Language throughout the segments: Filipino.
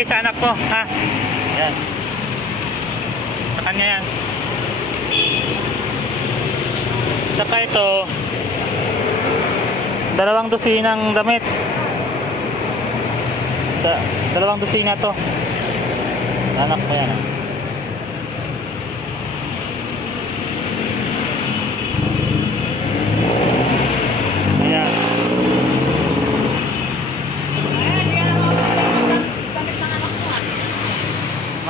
bigay sa anak mo, ha? Yan. Sa kanya yan. Saka ito, 2 dosinang damit. 2 dosina to. Anak mo yan, ha? Ayan.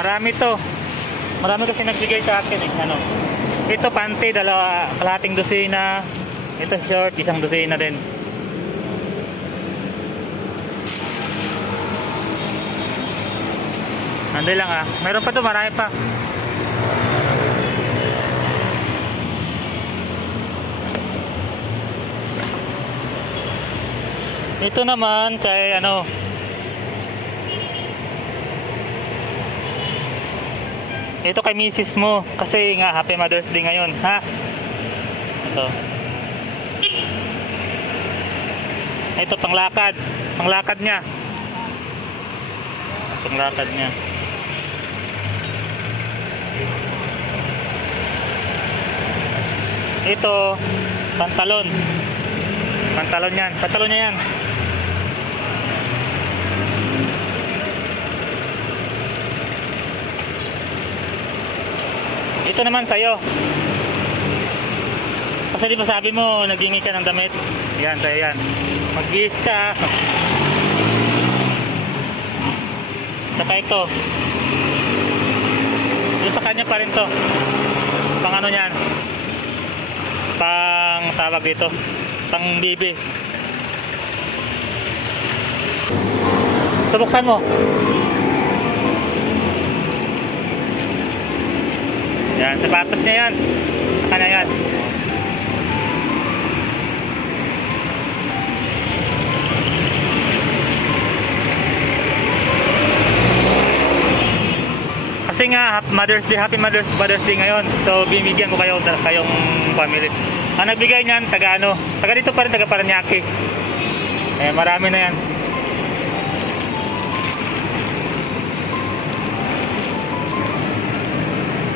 Marami to. Marami kasi nagbigay sa akin eh. Ano? Ito panty, 2 kalahating dosina. Ito short, 1 dosina din. Nandun lang ah. Meron pa to, marami pa. Ito naman kay ano, ito kay misis mo kasi nga Happy Mother's Day ngayon, ha? Ito panglakad niya. Panglakad niya. Ito pantalon niya yan. Ito naman sa'yo. Kasi di ba sabi mo naghingi ka ng damit? Yan, sa'yo yan. Mag-gis ka. Saka ito. Ito sa kanya pa rin to. Pang ano yan? Pang tawag dito. Pang bibi. Subuksan mo. Yan, sapatos niya yan. Saka na yan. Kasi nga Happy Mother's Day ngayon. So bibigyan ko kayong family. Ang nagbigay niyan taga dito pa rin, taga Paranaque. Marami na yan.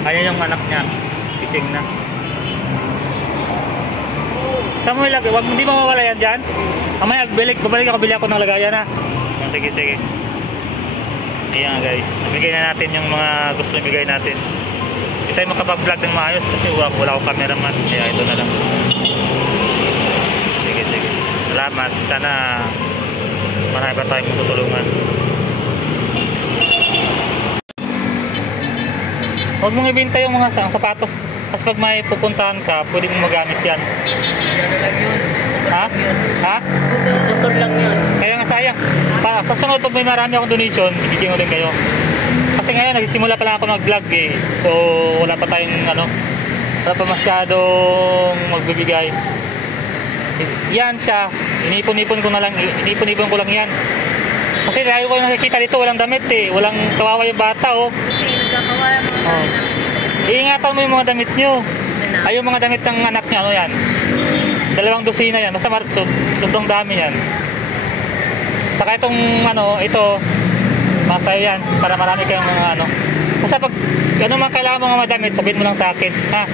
Ayan yung anak niya. Sising na. Saan mo ilagay? Hindi mo mawala yan dyan? Mamaya babalik ako ng lagayan ha. Sige. Ayan guys. Nabigay na natin yung mga gusto ibigay natin. Hindi tayo makapag-vlog ng maayos kasi wala akong cameraman. Kaya ito na lang. Sige. Salamat. Sana marami pa tayong matutulungan. Huwag mong ibenta yung mga sapatos. Kasi pag may pupuntahan ka, pwede mong magamit yan. Ano lang yun? Ha? Motor lang yun. Kaya nga sayang. Sa sunod, pag may marami akong donation, bibigyan ko din kayo. Kasi ngayon, nagsisimula pa lang ako mag-vlog eh. So, wala pa masyadong magbibigay. Yan siya. Inipon-ipon ko lang yan. Kasi dahil ko nakikita dito, walang damit eh. Walang kawawa yung bata oh. Iingatan mo yung mga damit nyo. Ay yung mga damit ng anak niya, ano yan? 2 dosina yan. Basta sobrang dami yan. Saka itong ito masayo yan para marami kayong mga basta pag man kailangan mo mga damit, sabihin mo lang sa akin, ha?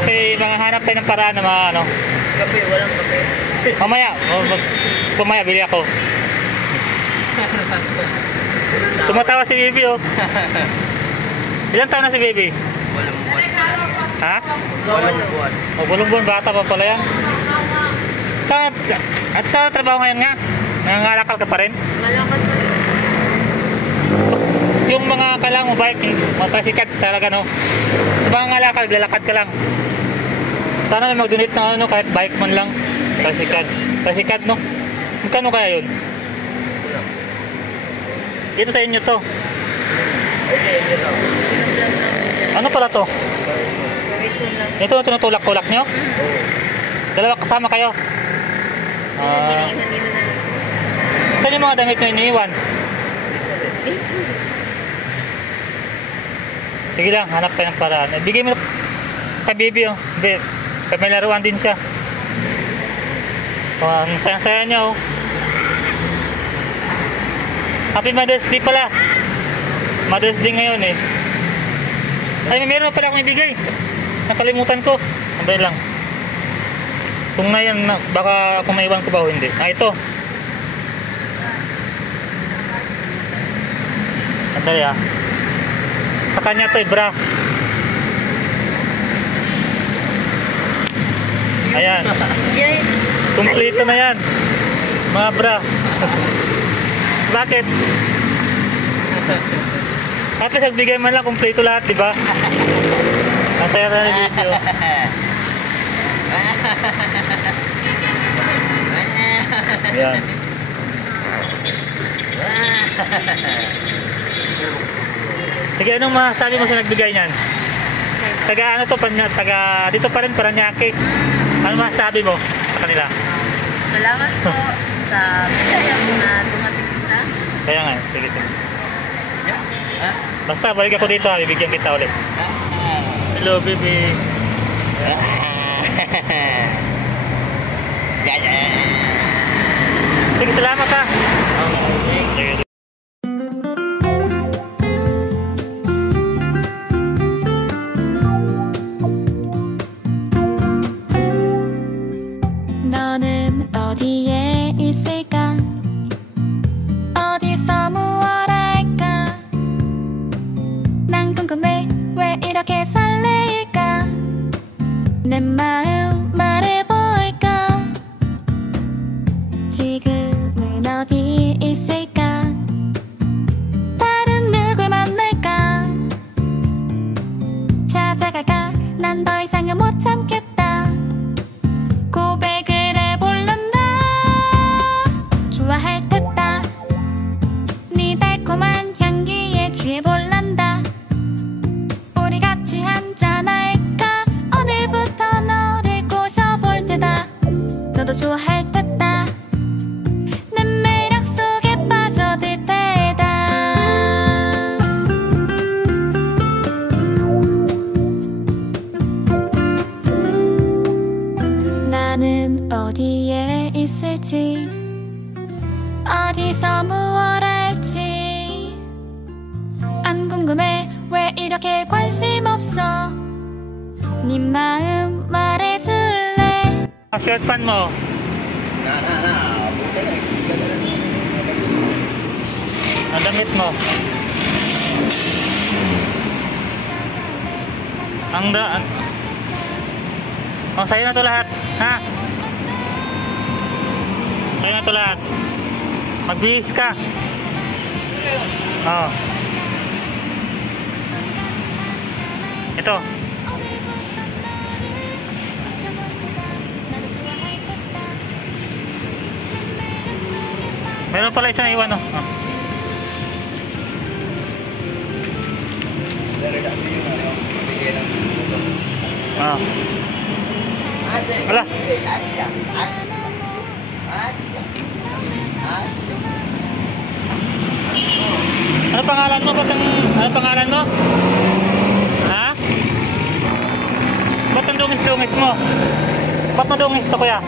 Kasi mga hanap tayo ng paraan na Kape, walang kape. Mamaya bili ako. Tumatawa si Baby oh. Ilan taon na si Baby? 8 buwan. Ha? 8 buwan. 8 buwan, bata pa pala yan. Sa trabaho ngayon nga? Nangangalakal ka pa rin? Malakad pa rin. Yung mga kailangan mo bike, magpasikat talaga no? Sa mga ngalakal, lalakad ka lang. Sana may mag-donate na kahit bike man lang. Pasikat no? Magkano kaya yun? Dito sa inyo to. Ano pala to? Ito na tinutulak-tulak nyo? Dalawa kasama kayo? Saan yung mga damit nyo iniiwan? Sige lang, hanap tayo ng paraan. Bigay mo kay Baby oh. May laruan din siya. Ang saya-saya niya oh. Happy Mother's Day pala. Mother's Day ngayon eh. Ay, meron pala akong ibigay. Nakalimutan ko. Abay lang. Kung ngayon, baka kung maiwan ko ba o hindi. Ah, ito. Andali ah. Sa kanya to eh, bra. Ayan. Kompleto na yan. Mga bra. Bakit? At least nagbigay man lang kompleto lahat, di ba? Ang saya na ng video. Ayan. Sige, anong masasabi mo sa nagbigay niyan? Taga ano to, taga dito pa rin, Paranaque. Ano masasabi mo sa kanila? Salamat po sa bigay mo na dumating sa. Kaya nga, sige. Basta balik ako dito, bibigyan kita ulit. Hello, baby. Sige, salamat ha. Sige. 너는 어디에 있을까? 어디서 무얼 할까? 난 궁금해 왜 이렇게 설레일까? 내 마음 말해볼까? 지금은 어디 있을까? 다른 누굴 만날까? 찾아갈까? 난 더 이상은 못 참겠다. 고백을 해볼란다. 좋아할 듯다. 네 달콤한 향기에 취해볼란다. 우리 같이 한잔할까? 오늘부터 너를 꼬셔볼 테다. 너도 좋아할 듯다. 내 매력 속에 빠져들 테다. 나는 어디에 있을지 어디서 무얼 할지 안 궁금해 왜 이렇게 관심 없어 네 마음 말해줄래 Shirt pan mo. Ang damit mo. Ang daan. Oh, sa'yo na to lahat. Ha? Sa'yo na to lahat. Magbihis ka. Oh. Ito. Meron pala isang iwan, oh. Oh. Ah. Wala. Ano pangalan mo? Ano pangalan mo? Ha? Ba't ang dungis-dungis mo? Ba't madungis to, kuya?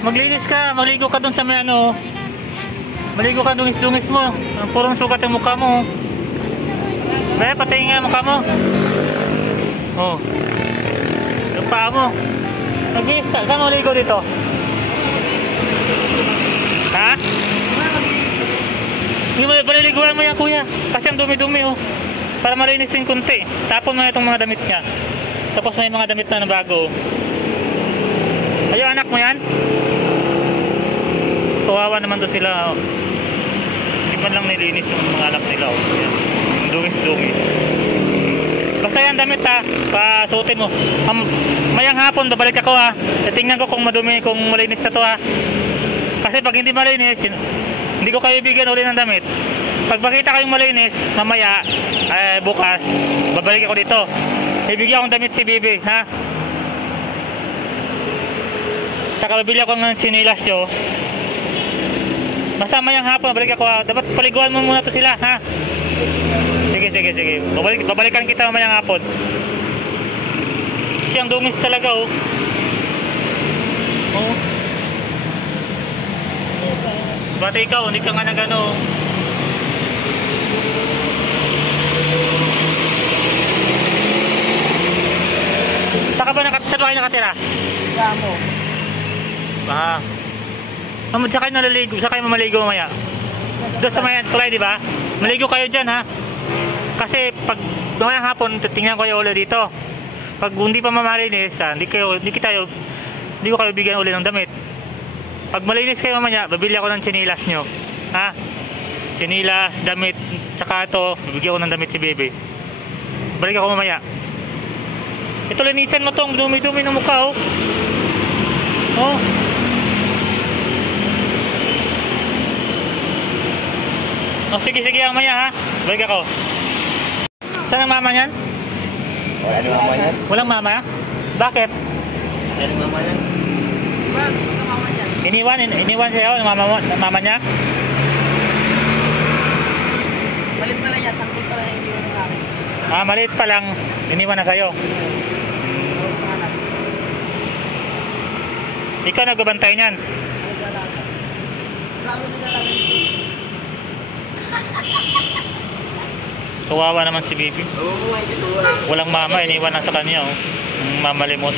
Maglinis ka, maligo ka dun sa may ano. Maligo ka, dungis-dungis mo. Purong sugat ang mukha mo. Be, patayin nga mukha mo. Oh. Yung paa mo. Nag-iis ka. Saan mo maligo dito? Ha? Hindi mo, paliliguan mo yan, kuya. Kasi ang dumi-dumi, oh. Para malinis din kunti. Tapon mo itong mga damit niya. Tapos may mga damit na bago. Ayun, anak mo yan? Kawawa naman to sila, oh. Hindi man lang nilinis yung mga anak nila, oh. Yan. Dungis-dungis. Basta yan damit, ha. Pasuotin mo. Mayang hapon, babalik ako, ha. Tingnan ko kung madumi, kung malinis na to, ha. Kasi pag hindi malinis, hindi ko kayo bigyan uli ng damit. Pag makita kayong malinis, mamaya, bukas, babalik ako dito. Ibigyan akong damit si Bibi, ha. Saka babili ako ng sinilas nyo. Basta mayang hapon, babalik ako, ha. Dapat paliguan mo muna to sila, ha. Sige. Babalikan kita mamayang hapon. Siyang dungis talaga, oh. Oh. Pati ikaw, hindi ka nga nagano. Saan ba kayo nakatira? Gamo. Ah. Saan kayo naliligo? Saan kayo mamaligo mamaya? Doon sa may tulay, di ba? Maligo kayo dyan, ha? Kasi pag mamayang hapon, tingnan ko kayo ulit dito. Pag hindi pa mamalinis, hindi ko kayo bigyan ulit ng damit. Pag malinis kayo mamaya, babili ako ng chinilas nyo. Ha? Chinilas, damit, tsaka ito, bibigyan ko ng damit si Bebe. Balik ako mamaya. Ito, linisan mo tong dumi-dumi ng mukha, oh. Oh. Oh, sige, mamaya, ha? Balik ako. Saan ang mama niyan? Wala ni mama yan. Walang mama? Bakit? Wala ni mama yan. Iniwan sa'yo ng mama niya? Malit na lang yan. Sakto pa lang yung iwan sa akin. Ah, maliit pa lang. Iniwan na sa'yo. Ikaw nagbabantay niyan. Kawawa naman si Baby. Oo, hindi ko. Walang mama, iniwan na sa kanya, oh. Mamalimos.